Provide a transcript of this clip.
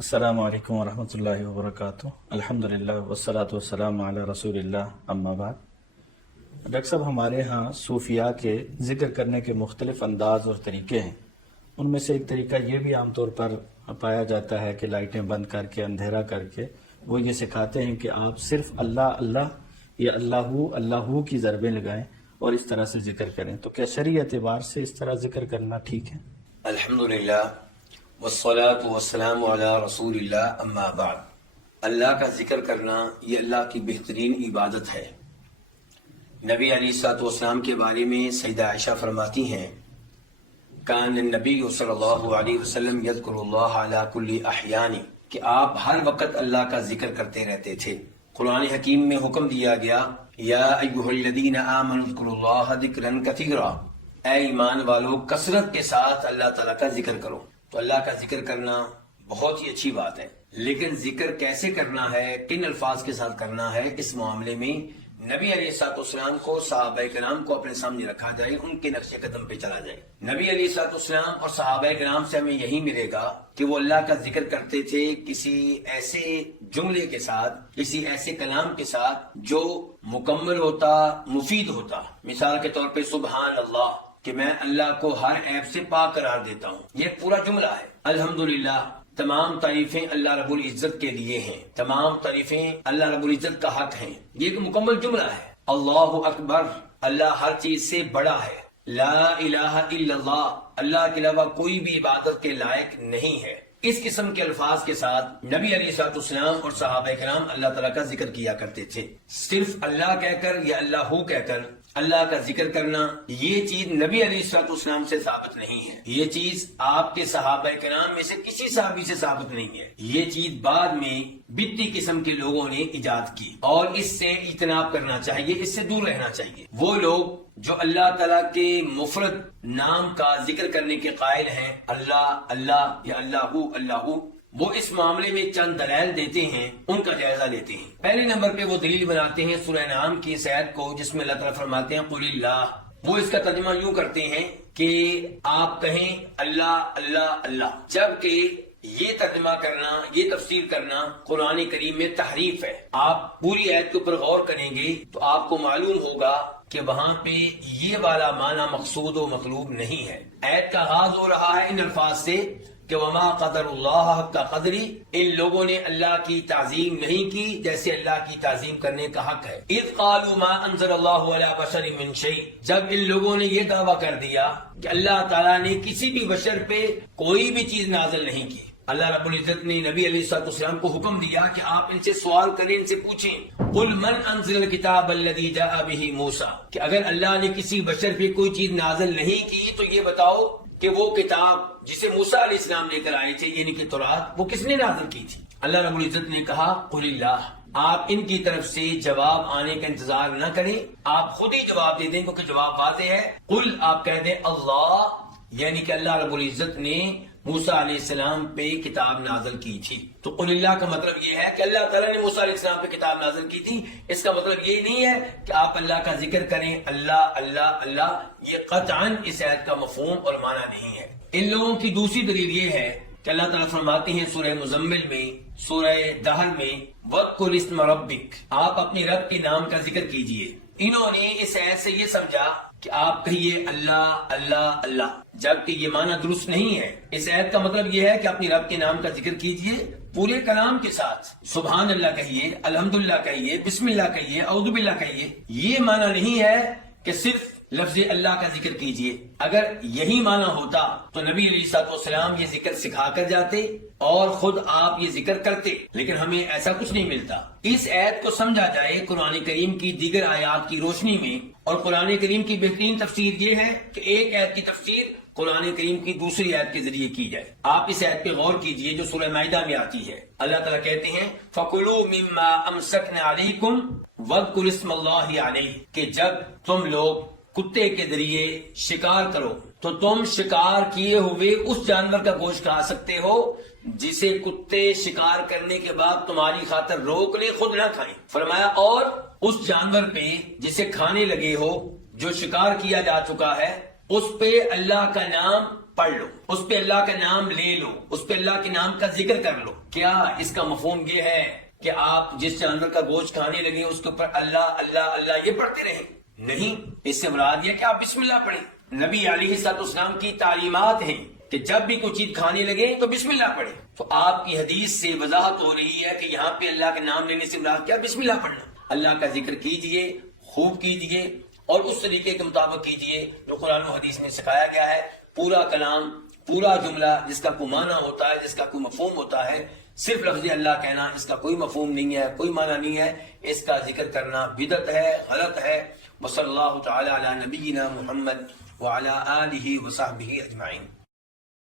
السلام علیکم ورحمۃ اللہ وبرکاتہ۔ الحمدللہ والصلاۃ والسلام علی رسول اللہ، اما بعد۔ ڈاکٹر صاحب، ہمارے ہاں صوفیاء کے ذکر کرنے کے مختلف انداز اور طریقے ہیں۔ ان میں سے ایک طریقہ یہ بھی عام طور پر پایا جاتا ہے کہ لائٹیں بند کر کے، اندھیرا کر کے وہ یہ سکھاتے ہیں کہ آپ صرف اللہ اللہ یا اللہ کی ضربیں لگائیں اور اس طرح سے ذکر کریں۔ تو کیا شرعی اعتبار سے اس طرح ذکر کرنا ٹھیک ہے؟ الحمدللہ والصلاة والسلام علی رسول اللہ، اما بعد۔ اللہ کا ذکر کرنا یہ اللہ کی بہترین عبادت ہے۔ نبی علیہ الصلوۃ والسلام کے بارے میں سیدہ عائشہ فرماتی ہیں، کان النبی صلی اللہ علیہ وسلم یذکر اللہ علی کل احیان، کہ آپ ہر وقت اللہ کا ذکر کرتے رہتے تھے۔ قرآن حکیم میں حکم دیا گیا، یا ایھا الذین آمنوا اذکروا اللہ ذکرا کثیرا، اے ایمان والو کثرت کے ساتھ اللہ تعالیٰ کا ذکر کرو۔ تو اللہ کا ذکر کرنا بہت ہی اچھی بات ہے، لیکن ذکر کیسے کرنا ہے، کن الفاظ کے ساتھ کرنا ہے، اس معاملے میں نبی علیہ الصلوۃ والسلام کو، صحابہ کرام کو اپنے سامنے رکھا جائے، ان کے نقش قدم پہ چلا جائے۔ نبی علیہ الصلوۃ والسلام اور صحابہ کرام سے ہمیں یہی ملے گا کہ وہ اللہ کا ذکر کرتے تھے کسی ایسے جملے کے ساتھ، کسی ایسے کلام کے ساتھ جو مکمل ہوتا، مفید ہوتا۔ مثال کے طور پہ سبحان اللہ، کہ میں اللہ کو ہر عیب سے پاک قرار دیتا ہوں، یہ پورا جملہ ہے۔ الحمدللہ، تمام تعریفیں اللہ رب العزت کے لیے ہیں، تمام تعریفیں اللہ رب العزت کا حق ہیں، یہ ایک مکمل جملہ ہے۔ اللہ اکبر، اللہ ہر چیز سے بڑا ہے۔ لا الہ الا اللہ، اللہ کے علاوہ کوئی بھی عبادت کے لائق نہیں ہے۔ اس قسم کے الفاظ کے ساتھ نبی علیہ الصلوۃ والسلام اور صحابہ کرام اللہ تعالیٰ کا ذکر کیا کرتے تھے۔ صرف اللہ کہہ کر یا اللہ کہہ کر اللہ کا ذکر کرنا، یہ چیز نبی علیہ الصلوۃ والسلام سے ثابت نہیں ہے، یہ چیز آپ کے صحابہ کرام میں سے کسی صحابی سے ثابت نہیں ہے، یہ چیز بعد میں بدعی قسم کے لوگوں نے ایجاد کی، اور اس سے اجتناب کرنا چاہیے، اس سے دور رہنا چاہیے۔ وہ لوگ جو اللہ تعالیٰ کے مفرد نام کا ذکر کرنے کے قائل ہیں، اللہ اللہ یا اللہ، وہ اس معاملے میں چند دلائل دیتے ہیں، ان کا جائزہ لیتے ہیں۔ پہلے نمبر پہ وہ دلیل بناتے ہیں سورہ انعام کی اس آیت کو، جس میں اللہ تعالیٰ فرماتے ہیں قل اللہ۔ وہ اس کا ترجمہ یوں کرتے ہیں کہ آپ کہیں اللہ اللہ اللہ، جبکہ یہ ترجمہ کرنا، یہ تفسیر کرنا قرآن کریم میں تحریف ہے۔ آپ پوری آیت کے اوپر غور کریں گے تو آپ کو معلوم ہوگا کہ وہاں پہ یہ والا معنی مقصود و مطلوب نہیں ہے۔ آیت کا آغاز ہو رہا ہے ان الفاظ سے کہ وما قدر اللہ حق قدری، ان لوگوں نے اللہ کی تعظیم نہیں کی جیسے اللہ کی تعظیم کرنے کا حق ہے۔ اذ قالوا ما انزل اللہ علی بشر من شیء، جب ان لوگوں نے یہ دعویٰ کر دیا کہ اللہ تعالیٰ نے کسی بھی بشر پہ کوئی بھی چیز نازل نہیں کی۔ اللہ رب العزت نے نبی علیہ الصلوۃ والسلام کو حکم دیا کہ آپ ان سے سوال کریں، ان سے پوچھیں، قل من انزل الکتاب الذی جاء به موسیٰ، کہ اگر اللہ نے کسی بشر پہ کوئی چیز نازل نہیں کی تو یہ بتاؤ کہ وہ کتاب جسے موسیٰ علیہ السلام لے کر آئے تھے، یعنی کہ تورات، وہ کس نے نازل کی تھی؟ اللہ رب العزت نے کہا قل اللہ۔ آپ ان کی طرف سے جواب آنے کا انتظار نہ کریں، آپ خود ہی جواب دے دیں، کیونکہ جواب واضح ہے۔ قل، آپ کہہ دیں اللہ، یعنی کہ اللہ رب العزت نے موسیٰ علیہ السلام پہ کتاب نازل کی تھی۔ تو قل اللہ کا مطلب یہ ہے کہ اللہ تعالیٰ نے موسیٰ علیہ السلام پہ کتاب نازل کی تھی۔ اس کا مطلب یہ نہیں ہے کہ آپ اللہ کا ذکر کریں اللہ اللہ اللہ، یہ قطعاً اس آیت کا مفہوم اور معنی نہیں ہے۔ ان لوگوں کی دوسری دلیل یہ ہے کہ اللہ تعالیٰ فرماتے ہیں سورہ مزمل میں، سورہ دہر میں، وَاذْكُرِ اسْمَ رَبِّكَ، آپ اپنے رب کے نام کا ذکر کیجئے۔ انہوں نے اس آیت سے یہ سمجھا کہ آپ کہیے اللہ اللہ اللہ، جبکہ یہ معنی درست نہیں ہے۔ اس آیت کا مطلب یہ ہے کہ اپنے رب کے نام کا ذکر کیجئے پورے کلام کے ساتھ، سبحان اللہ کہیے، الحمدللہ کہیے، بسم اللہ کہیے، اعوذ باللہ کہیے۔ یہ معنی نہیں ہے کہ صرف لفظ اللہ کا ذکر کیجئے۔ اگر یہی معنی ہوتا تو نبی علیہ الصلوۃ والسلام یہ ذکر سکھا کر جاتے اور خود آپ یہ ذکر کرتے، لیکن ہمیں ایسا کچھ نہیں ملتا۔ اس آیت کو سمجھا جائے قرآن کریم کی دیگر آیات کی روشنی میں، اور قرآن کریم کی بہترین تفسیر یہ ہے کہ ایک آیت کی تفسیر قرآن کریم کی دوسری آیت کے ذریعے کی جائے۔ آپ اس آیت پہ غور کیجئے جو سورہ مائدہ میں آتی ہے۔ اللہ تعالیٰ کہتے ہیں فَكُلُوا مِمَّا أَمْسَكْنَا عَلَيْكُمْ وَاذْكُرُوا اسْمَ اللَّهِ عَلَيْهِ، کہ جب تم لوگ کتے کے ذریعے شکار کرو تو تم شکار کیے ہوئے اس جانور کا گوشت کھا سکتے ہو جسے کتے شکار کرنے کے بعد تمہاری خاطر روک لے، خود نہ کھائیں۔ فرمایا اور اس جانور پہ جسے کھانے لگے ہو، جو شکار کیا جا چکا ہے، اس پہ اللہ کا نام پڑھ لو، اس پہ اللہ کا نام لے لو، اس پہ اللہ کے نام کا ذکر کر لو۔ کیا اس کا مفہوم یہ ہے کہ آپ جس جانور کا گوشت کھانے لگے اس کے اوپر اللہ اللہ اللہ یہ پڑھتے رہیں؟ نہیں، اس سے مراد یہ کہ آپ بسم اللہ پڑھیں۔ نبی علیہ السلام کی تعلیمات ہیں کہ جب بھی کوئی چیز کھانے لگے تو بسم اللہ پڑھیں۔ تو آپ کی حدیث سے وضاحت ہو رہی ہے کہ یہاں پہ اللہ کا نام لینے سے مراد کیا؟ بسم اللہ پڑھنا۔ اللہ کا ذکر کیجئے، خوب کیجئے، اور اس طریقے کے مطابق کیجئے جو قرآن و حدیث میں سکھایا گیا ہے۔ پورا کلام، پورا جملہ جس کا کوئی معنی ہوتا ہے، جس کا کوئی مفہوم ہوتا ہے، صرف لفظ اللہ کہنا اس کا کوئی مفہوم نہیں ہے، کوئی معنی نہیں ہے، اس کا ذکر کرنا بدعت ہے، غلط ہے۔ وصلی اللہ تعالی علی نبینا محمد وعلی آلہ وصحبہ اجمعین۔